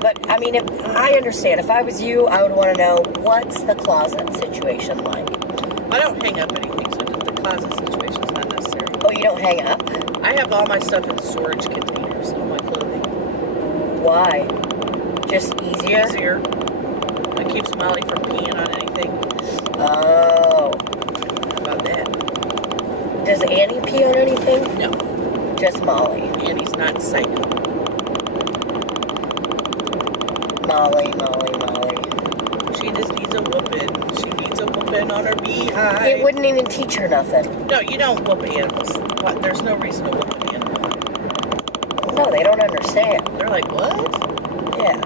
But, I mean, I understand. If I was you, I would want to know, what's the closet situation like? I don't hang up anything, so the closet situation is not necessary. Oh, you don't hang up? I have all my stuff in storage containers, all my clothing. Why? Just easier? Easier. It keeps Molly from peeing on anything. Oh. How about that? Does Annie pee on anything? No. Just Molly. Annie's not psycho. Molly. She just needs a whooping. She needs a whooping on her behind. It wouldn't even teach her nothing. No, you don't whoop animals. What? There's no reason to whoop an animal. No, they don't understand. They're like, what? Yeah.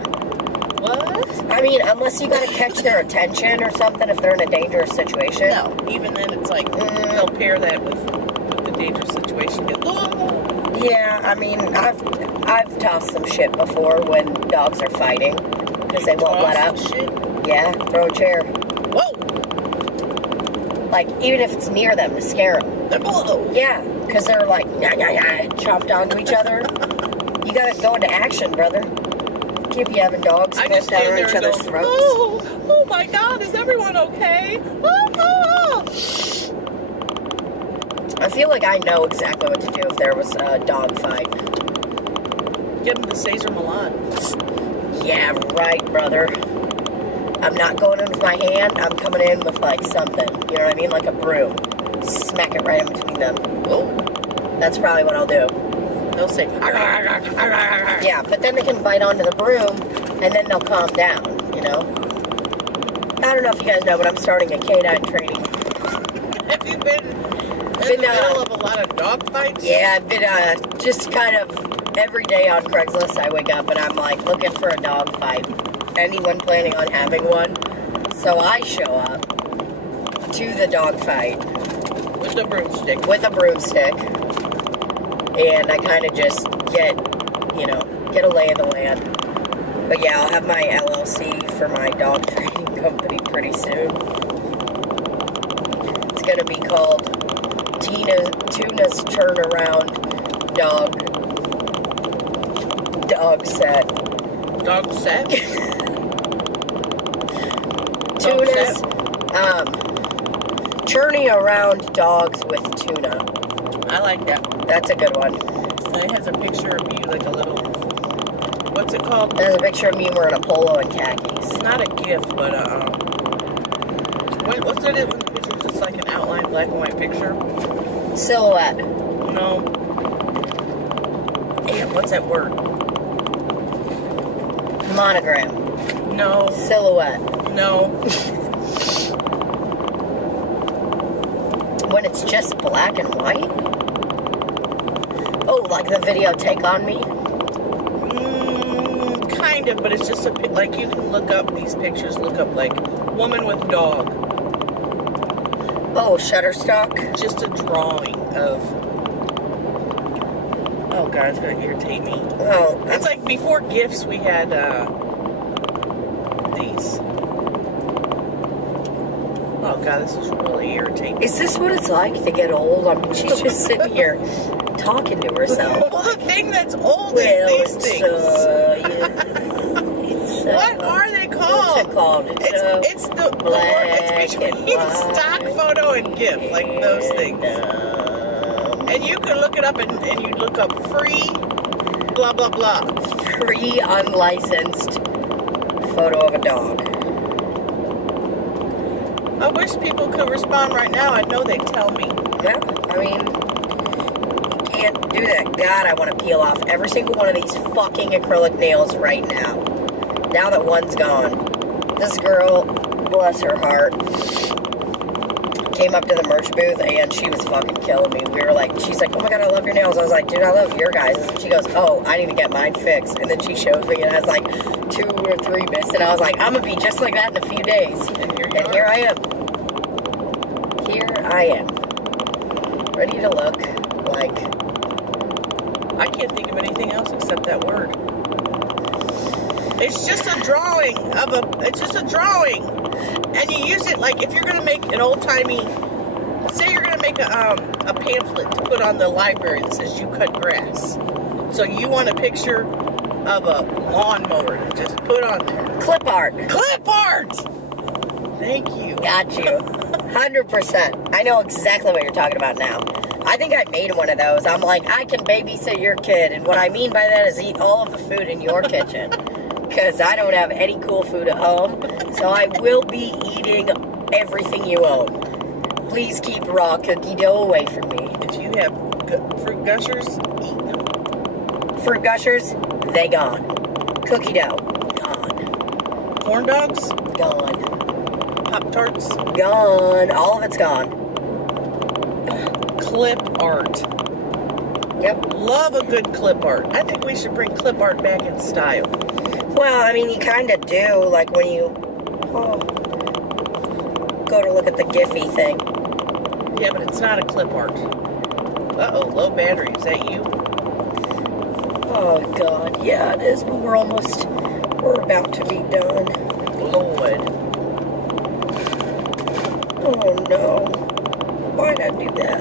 What? I mean, unless you gotta catch their attention or something if they're in a dangerous situation. No. Even then, it's like, they'll pair that with the dangerous situation. Yeah, I mean, I've tossed some shit before when dogs are fighting because they won't let up. Shit. Yeah, throw a chair. Whoa! Like, even if it's near them to scare them. Whoa! Yeah, because they're like, chomped onto each other. You gotta go into action, brother. Can't be having dogs I just down stand there each and other's go, throats. oh my God, is everyone okay? Oh. I feel like I know exactly what to do if there was a dog fight. Give him the Caesar Milan. Yeah, right, brother. I'm not going in with my hand. I'm coming in with, like, something. You know what I mean? Like a broom. Smack it right in between them. Oh, That's probably what I'll do. they'll say, Yeah, but then they can bite onto the broom, and then they'll calm down, you know? I don't know if you guys know, but I'm starting a canine training. Have you been in the middle of a lot of dog fights? Yeah, I've been just kind of every day on Craigslist. I wake up and I'm like looking for a dog fight. Anyone planning on having one? So I show up to the dog fight With a broomstick. with a broomstick, and I kind of just get a lay of the land. But yeah, I'll have my LLC for my dog training company pretty soon. It's gonna be called Tuna's Turnaround Dog Set. Dog set? Tuna's churning around dogs with tuna. I like that. That's a good one. And it has a picture of you, like a little, what's it called? There's a picture of me wearing a polo and khakis. It's not a GIF, but what's it when the picture's just like an outline black and white picture? Silhouette. No. Damn, what's that word? Monogram. No. Silhouette. No. When it's just black and white? Oh, like the video Take On Me? Kind of, but it's just like you can look up these pictures, look up like woman with dog. Oh, Shutterstock? Just a drawing of. Oh god, it's gonna irritate me. Oh, It's like before GIFs we had these. Oh god, this is really irritating. is this what it's like to get old? I mean, she's just sitting here talking to herself. Well, the thing that's old Well, is these it's, things. it's, What are they called? What's it called? It's the it's black between and stock white. photo and GIF, like those things. And you can look it up and you look up free, blah blah blah. Free unlicensed photo of a dog. I wish people could respond right now. I know they'd tell me. Yeah, I mean, you can't do that. God, I want to peel off every single one of these fucking acrylic nails right now. Now that one's gone. This girl, bless her heart, came up to the merch booth and she was fucking killing me. We were like, she's like, oh my god, I love your nails. I was like, dude, I love your guys. And she goes, oh, I need to get mine fixed. And then she shows me and it has like 2 or 3 missed. And I was like, I'm gonna be just like that in a few days. And Here I am. Here I am. Ready to look like... I can't think of anything else except that word. It's just a drawing of a. It's just a drawing, and you use it like if you're gonna make an old timey. Say you're gonna make a pamphlet to put on the library that says you cut grass. So you want a picture of a lawnmower to just put on there. Clip art. Clip art. Thank you. Got you. 100%. I know exactly what you're talking about now. I think I made one of those. I'm like, I can babysit your kid. And what I mean by that is eat all of the food in your kitchen. Because I don't have any cool food at home. So I will be eating everything you own. Please keep raw cookie dough away from me. If you have fruit gushers, eat them. Fruit gushers, they gone. Cookie dough, gone. Corn dogs, Gone. Pop-Tarts, Gone. All of it's gone. clip art. Yep. Love a good clip art. I think we should bring clip art back in style. Well, I mean, you kind of do, like when you go to look at the Giphy thing. Yeah, but it's not a clip art. Uh-oh, low battery. Is that you? Oh, God, yeah, it is, but we're about to be done. Lord. Oh, no. Why'd I do that?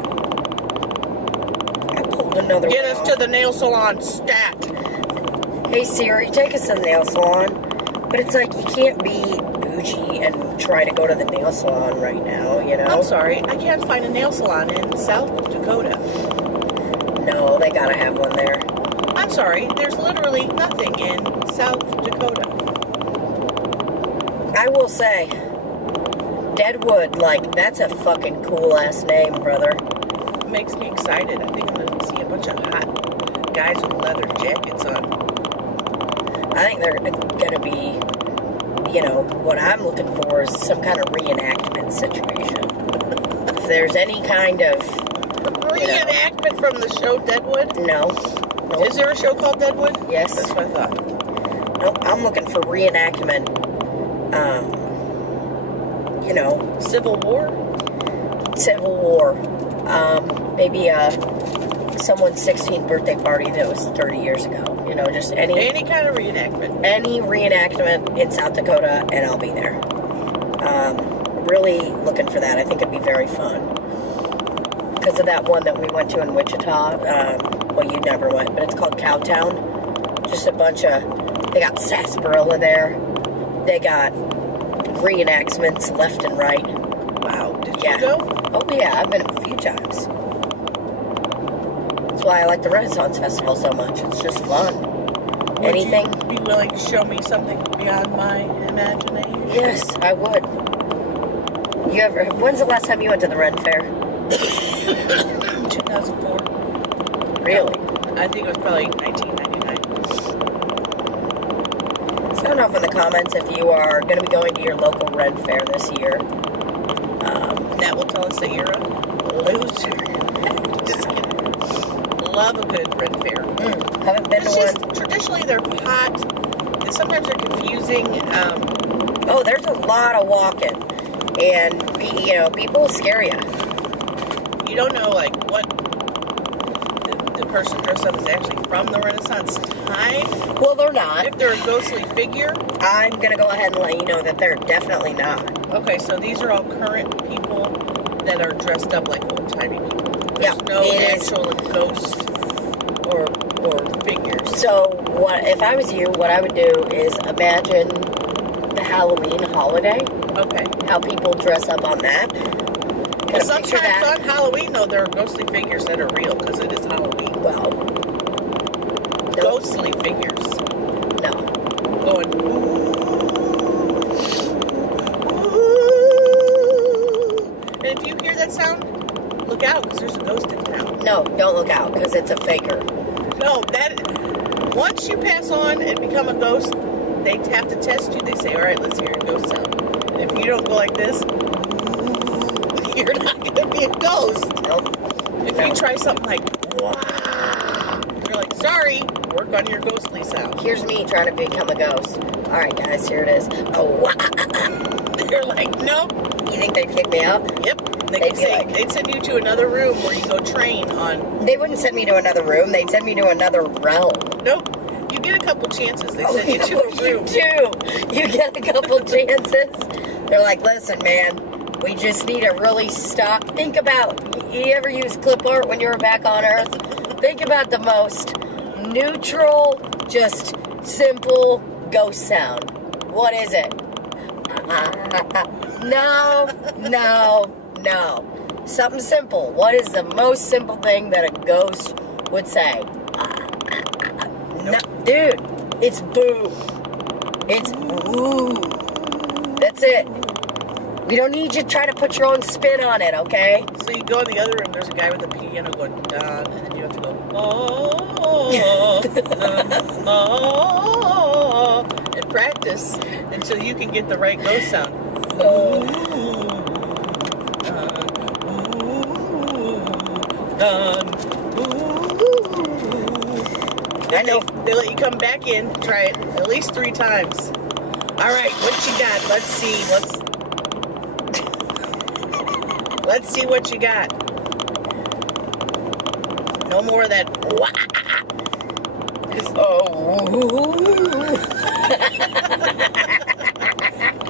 I pulled another Get one us off. to the nail salon stat. Hey, Siri, take us to the nail salon. But it's like, you can't be bougie and try to go to the nail salon right now, you know? I'm sorry, I can't find a nail salon in South Dakota. No, they gotta have one there. I'm sorry, there's literally nothing in South Dakota. I will say, Deadwood, like, that's a fucking cool-ass name, brother. It makes me excited. I think I'm going to see a bunch of hot guys with leather jackets on. I think they're gonna be, you know, what I'm looking for is some kind of reenactment situation. If there's any kind of... Reenactment from the show Deadwood? No. Nope. Is there a show called Deadwood? Yes. That's what I thought. Nope, I'm looking for reenactment. You know, Civil War? Civil War. Maybe someone's 16th birthday party that was 30 years ago. You know, just any kind of reenactment. Any reenactment in South Dakota, and I'll be there. Really looking for that. I think it'd be very fun. Because of that one that we went to in Wichita. Well, you never went, but it's called Cowtown. Just a bunch of... They got sarsaparilla there. They got reenactments left and right. Wow. Did Yeah. you go? Oh, yeah. I've been a few times. That's why I like the Renaissance Festival so much. It's just fun. Would Anything? you be willing to show me something beyond my imagination? Yes, I would. You ever? When's the last time you went to the Ren Fair? 2004. Really? I think it was probably 1999. Sound off in the comments if you are going to be going to your local Ren Fair this year. That will tell us that you're a loser. Just kidding. Love a good Ren Fair. Haven't been It's to just, one. traditionally they're hot, and sometimes they're confusing. Oh, there's a lot of walking, and you know, people scare you. You don't know, like, what the person dressed up is actually from the Renaissance time. Well, they're not. If they're a ghostly figure. I'm gonna go ahead and let you know that they're definitely not. Okay, so these are all current people that are dressed up like old-timey people. Yeah, There's no it is. actual ghosts or figures. So, what if I was you? What I would do is imagine the Halloween holiday. Okay. How people dress up on that. Well, Kind of picture sometimes that. on Halloween, though, there are ghostly figures that are real because it is Halloween. Well, no, Ghostly figures no. going. And if you hear that sound, look out because there's a ghost in town. No, don't look out because it's a faker. No, once you pass on and become a ghost, they have to test you. They say, all right, let's hear your ghost sound. And if you don't go like this, you're not going to be a ghost. Nope. If you try something like, wow, you're like, sorry, work on your ghostly sound. Here's me trying to become a ghost. All right, guys, here it is. Oh, wow. You're like, nope. You think they'd kick me out? Yep. They'd be like- They'd send you to another room where you go train on. They wouldn't send me to another room. They'd send me to another realm. Nope. You get a couple chances. They send you to a You room. do. You get a couple chances. They're like, listen, man, we just need to really stop. Think about, you ever use clip art when you were back on Earth? Think about the most neutral, just simple ghost sound. What is it? No. Something simple. What is the most simple thing that a ghost would say? No, dude, it's boo. It's woo. That's it. We don't need you to try to put your own spin on it, okay? So you go in the other room, there's a guy with a piano going, dun, and then you have to go, oh, and practice until you can get the right ghost sound. I know. They let you come back in, try it at least 3 times. All right, what you got? Let's see. Let's see what you got. No more of that.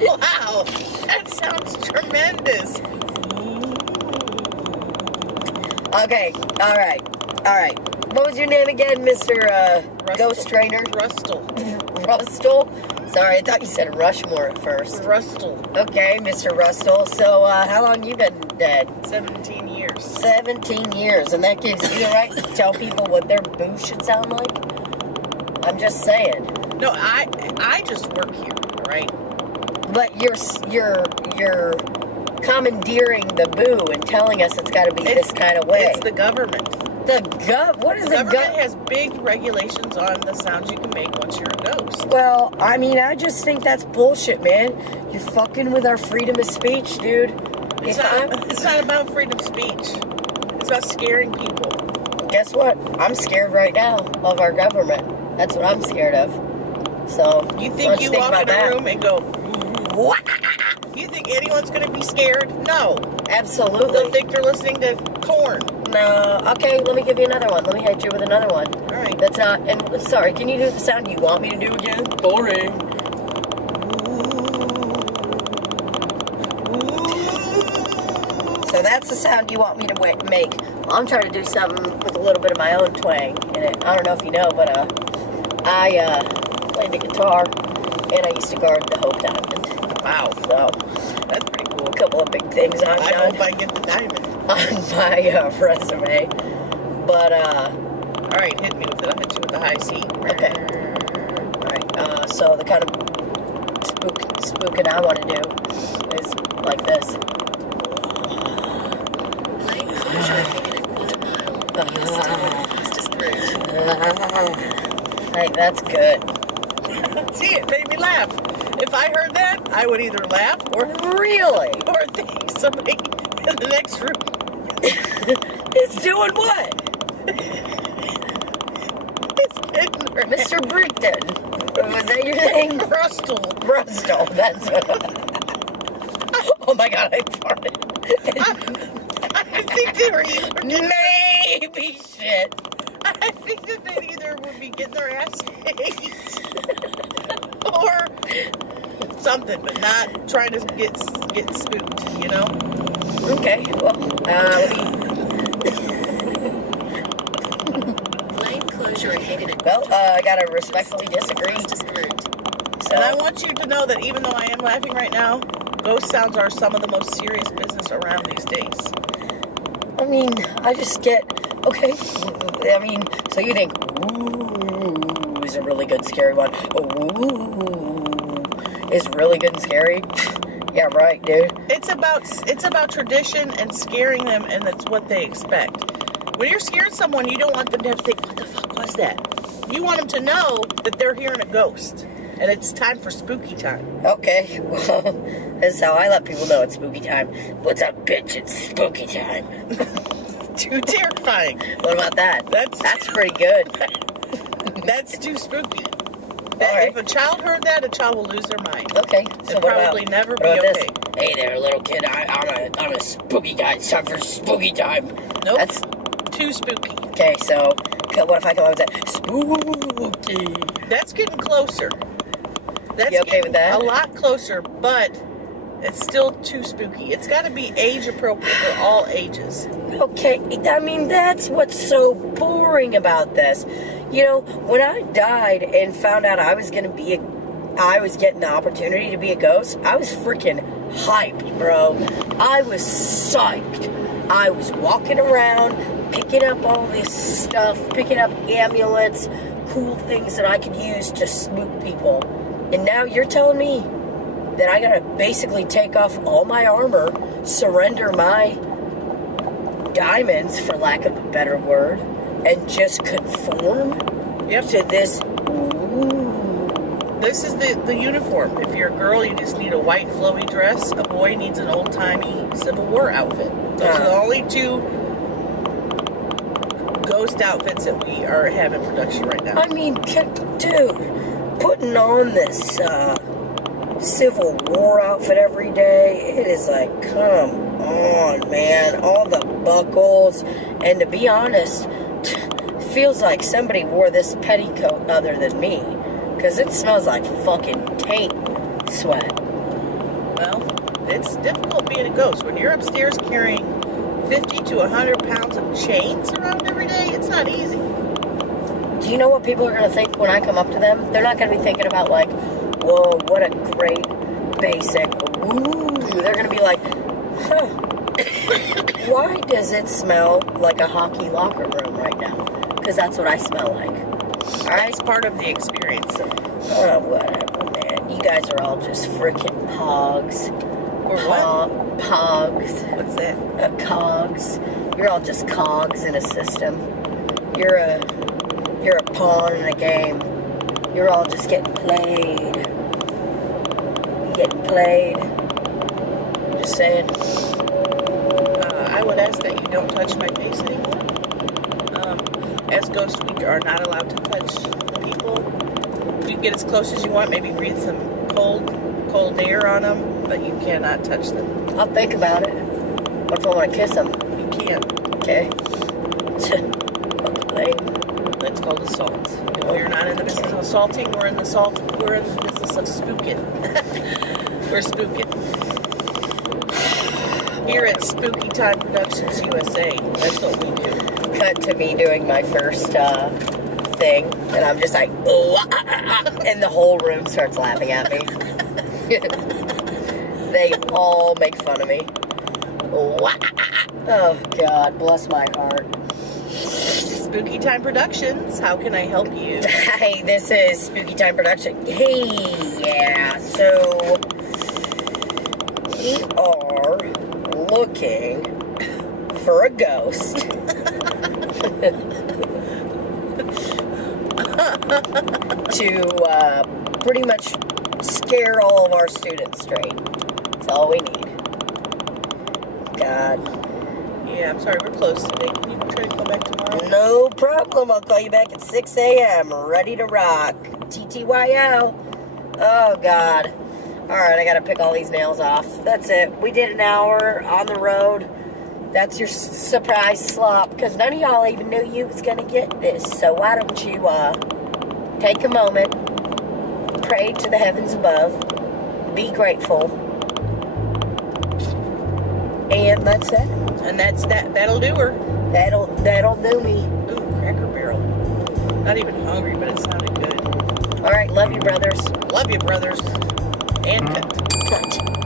Wow, that sounds tremendous. Okay, all right. What was your name again, Mr. Ghost Trainer? Rustle. Rustle? Sorry, I thought you said Rushmore at first. Rustle. Okay, Mr. Rustle. So, how long you been dead? 17 years. 17 years, and that gives you the right to tell people what their boo should sound like? I'm just saying. No, I just work here, all right? But you're commandeering the boo and telling us it's got to be this kind of way. It's the government. What is the government has big regulations on the sounds you can make once you're a ghost. Well, I mean, I just think that's bullshit, man. You're fucking with our freedom of speech, dude. It's not about freedom of speech. It's about scaring people. Guess what? I'm scared right now of our government. That's what I'm scared of. So, you think you walk in a room and go, what? You think anyone's going to be scared? No. Absolutely. They'll think they're listening to corn. No. Okay, let me give you another one. Let me hit you with another one. All right. That's not, and sorry, can you do the sound you want me to do again? Boring. So that's the sound you want me to make. I'm trying to do something with a little bit of my own twang in it. I don't know if you know, but I played the guitar, and I used to guard the Hope Diamond. Wow. So That's pretty cool. a couple of big things I've I done hope I get the diamond. on my resume. But, All right, hit me with it. I'll hit you with the high C. okay. Alright, so the kind of spooking I want to do is like this. Hey, that's good. See, it made me laugh. If I heard that, I would either laugh or Really? think somebody in the next room. It's doing what? It's getting her Mr. Brickton. Was that your name? Rustle. Brustol, that's Oh my god, I farted. I think they were either Maybe shit. I think that they either would be getting their ass kicked or something, but not trying to get spooked, you know? Okay, well, I gotta respectfully disagree. So, And I want you to know that even though I am laughing right now, ghost sounds are some of the most serious business around these days. I mean, I just get, okay, I mean, so you think, ooh, is a really good scary one. Ooh, is really good and scary. Yeah, right, dude. It's about tradition and scaring them, and that's what they expect. When you're scaring someone, you don't want them to have to think, what the fuck was that? You want them to know that they're hearing a ghost, and it's time for spooky time. Okay, well, this is how I let people know it's spooky time. What's up, bitch? It's spooky time. Too terrifying. What about that? That's pretty good. That's too spooky. right. If a child heard that, a child will lose their mind. Okay, so And what probably about, never what be about okay. this? Hey there, little kid. I'm a spooky guy. It's time for spooky time. Nope. That's Too spooky. okay. So what if I come up with that? Spooky. That's getting closer. That's You okay getting with that? a lot closer, but it's still too spooky. It's got to be age appropriate for all ages. Okay, I mean, that's what's so boring about this. You know, when I died and found out I was getting the opportunity to be a ghost, I was freaking hyped, bro. I was psyched. I was walking around, picking up all this stuff, picking up amulets, cool things that I could use to spook people. And now you're telling me that I gotta basically take off all my armor, surrender my diamonds, for lack of a better word, and just conform to this. Ooh. This is the uniform. If you're a girl, you just need a white flowy dress. A boy needs an old-timey Civil War outfit. Those are the only two ghost outfits that we have in production right now. I mean, dude, putting on this Civil War outfit every day, it is like, come on, man. All the buckles, and to be honest, feels like somebody wore this petticoat other than me, because it smells like fucking taint sweat. Well, it's difficult being a ghost. When you're upstairs carrying 50 to 100 pounds of chains around every day, it's not easy. Do you know what people are going to think when I come up to them? They're not going to be thinking about, like, whoa, what a great basic. Ooh, they're going to be like, huh, why does it smell like a hockey locker room right now? Because that's what I smell like. All right? It's part of the experience. Oh, whatever, man. You guys are all just freaking pogs. Or what? Pogs. What's that? Cogs. You're all just cogs in a system. You're a pawn in a game. You're all just getting played. You getting played. Just saying. I would ask that you don't touch my face anymore. As ghosts, we are not allowed to touch people. You can get as close as you want, maybe breathe some cold air on them, but you cannot touch them. I'll think about it. What if I want to kiss them? You can't. Okay. Lame. It's called assault. No, you're not in the business of assaulting. We're in the business of spooking. We're spooking. Here at Spooky Time Productions USA. That's what we do. Cut to me doing my first thing, and I'm just like, oh, and the whole room starts laughing at me. They all make fun of me. Oh, God, bless my heart. Spooky Time Productions. How can I help you? Hey, this is Spooky Time Production. Hey, yeah, so we are looking for a ghost to pretty much scare all of our students straight. That's all we need. God. Yeah, I'm sorry, we're closed today. Can you try to come back tomorrow? No problem. I'll call you back at 6 a.m. Ready to rock. TTYL. Oh, God. All right, I got to pick all these nails off. That's it. We did an hour on the road. That's your surprise slop, because none of y'all even knew you was going to get this. So why don't you take a moment, pray to the heavens above, be grateful, and that's it. And that'll do her. That'll do me. Ooh, Cracker Barrel. Not even hungry, but it sounded good. All right, love you, brothers. Love you, brothers. And cut. Cut.